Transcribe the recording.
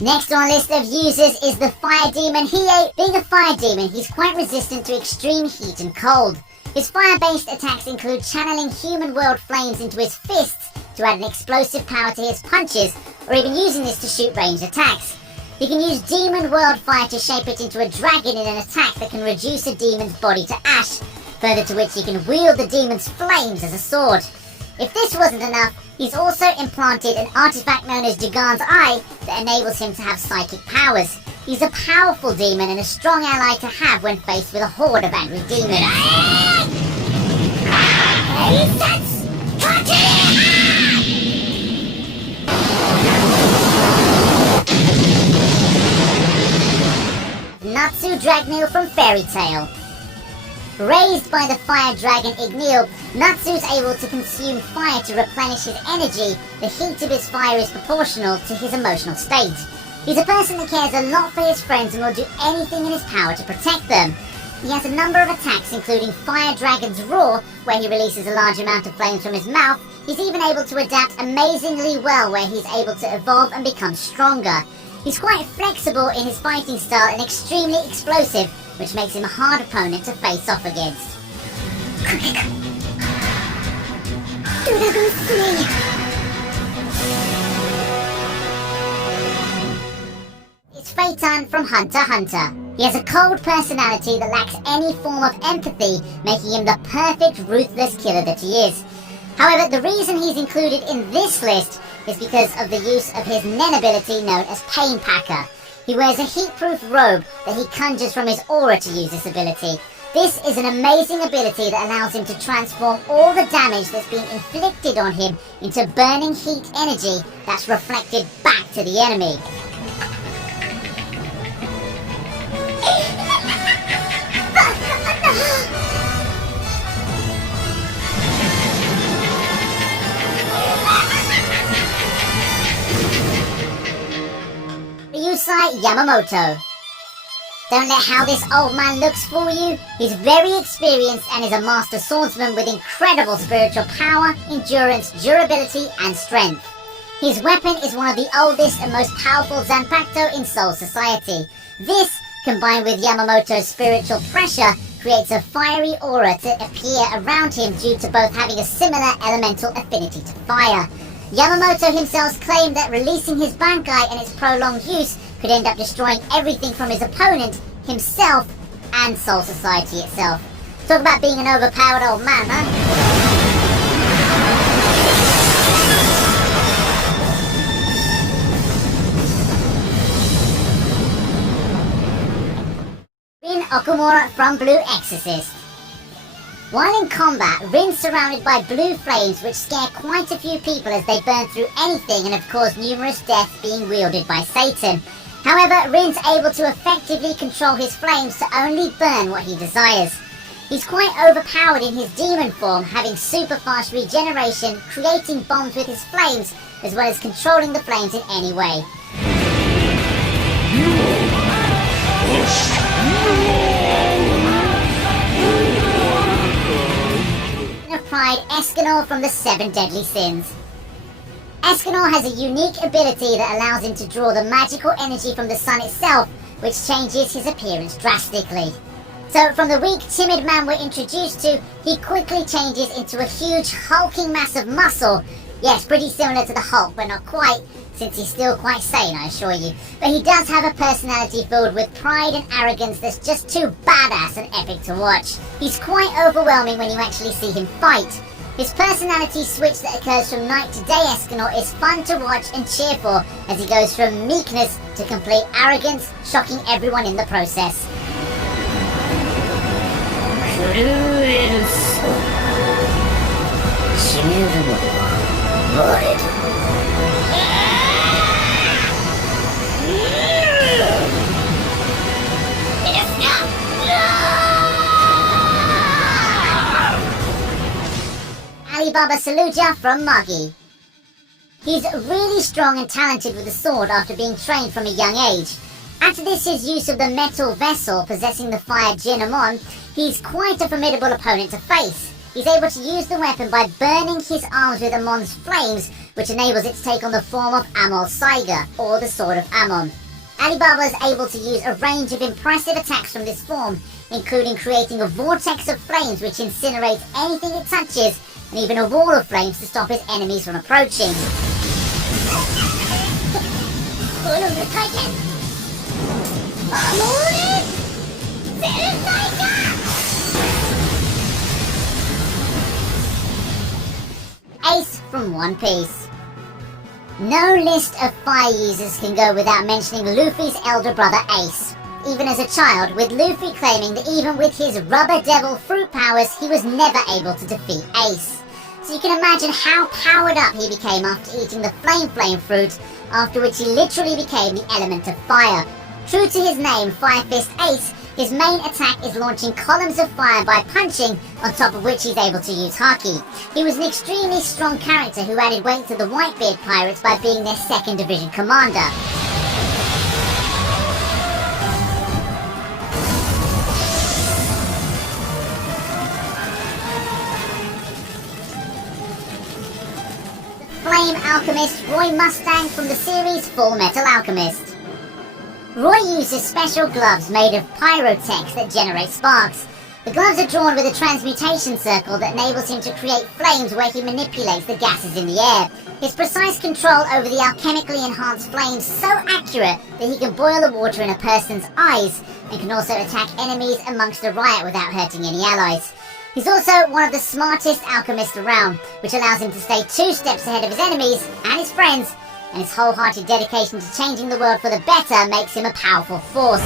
Next on our list of users is the Fire Demon Hiei. Being a fire demon, he's quite resistant to extreme heat and cold. His fire-based attacks include channeling human world flames into his fists to add an explosive power to his punches, or even using this to shoot ranged attacks. He can use demon world fire to shape it into a dragon in an attack that can reduce a demon's body to ash, further to which he can wield the demon's flames as a sword. If this wasn't enough, he's also implanted an artifact known as Jugan's Eye that enables him to have psychic powers. He's a powerful demon and a strong ally to have when faced with a horde of angry demons. Natsu Dragneel from Fairy Tail. Raised by the fire dragon Igneel, Natsu's able to consume fire to replenish his energy. The heat of his fire is proportional to his emotional state. He's a person that cares a lot for his friends and will do anything in his power to protect them. He has a number of attacks, including Fire Dragon's Roar, where he releases a large amount of flames from his mouth. He's even able to adapt amazingly well, where he's able to evolve and become stronger. He's quite flexible in his fighting style and extremely explosive, which makes him a hard opponent to face off against. It's Phaeton from Hunter x Hunter. He has a cold personality that lacks any form of empathy, making him the perfect ruthless killer that he is. However, the reason he's included in this list is because of the use of his Nen ability known as Pain Packer. He wears a heat-proof robe that he conjures from his aura to use this ability. This is an amazing ability that allows him to transform all the damage that's been inflicted on him into burning heat energy that's reflected back to the enemy. Ryusai Yamamoto. Don't let how this old man looks fool you. He's very experienced and is a master swordsman with incredible spiritual power, endurance, durability, and strength. His weapon is one of the oldest and most powerful Zanpakuto in Soul Society. This, combined with Yamamoto's spiritual pressure, creates a fiery aura to appear around him due to both having a similar elemental affinity to fire. Yamamoto himself claimed that releasing his Bankai and its prolonged use could end up destroying everything from his opponent, himself, and Soul Society itself. Talk about being an overpowered old man, huh? Rin Okumura from Blue Exorcist. While in combat, Rin's surrounded by blue flames which scare quite a few people as they burn through anything and have caused numerous deaths being wielded by Satan. However, Rin's able to effectively control his flames to only burn what he desires. He's quite overpowered in his demon form, having super fast regeneration, creating bombs with his flames, as well as controlling the flames in any way. Pride Escanor from the Seven Deadly Sins. Escanor has a unique ability that allows him to draw the magical energy from the sun itself, which changes his appearance drastically. So from the weak, timid man we're introduced to, he quickly changes into a huge, hulking mass of muscle. Yes, pretty similar to the Hulk, but not quite, since he's still quite sane, I assure you. But he does have a personality filled with pride and arrogance that's just too badass and epic to watch. He's quite overwhelming when you actually see him fight. His personality switch that occurs from night to day Escanor is fun to watch and cheer for, as he goes from meekness to complete arrogance, shocking everyone in the process. Alibaba Saluja from Magi. He's really strong and talented with the sword after being trained from a young age. After this, his use of the metal vessel possessing the fire Jinamon, he's quite a formidable opponent to face. He's able to use the weapon by burning his arms with Amon's flames, which enables it to take on the form of Amon Saiga, or the Sword of Amon. Alibaba is able to use a range of impressive attacks from this form, including creating a vortex of flames which incinerates anything it touches, and even a wall of flames to stop his enemies from approaching. Ace from One Piece. No list of fire users can go without mentioning Luffy's elder brother Ace. Even as a child, with Luffy claiming that even with his rubber devil fruit powers, he was never able to defeat Ace. So you can imagine how powered up he became after eating the flame fruit, after which he literally became the element of fire. True to his name, Fire Fist Ace, his main attack is launching columns of fire by punching, on top of which he's able to use Haki. He was an extremely strong character who added weight to the Whitebeard Pirates by being their 2nd Division commander. Flame Alchemist Roy Mustang from the series Full Metal Alchemist. Roy uses special gloves made of pyrotech that generate sparks. The gloves are drawn with a transmutation circle that enables him to create flames where he manipulates the gases in the air. His precise control over the alchemically enhanced flames is so accurate that he can boil the water in a person's eyes, and can also attack enemies amongst the riot without hurting any allies. He's also one of the smartest alchemists around, which allows him to stay 2 steps ahead of his enemies and his friends, and his wholehearted dedication to changing the world for the better makes him a powerful force.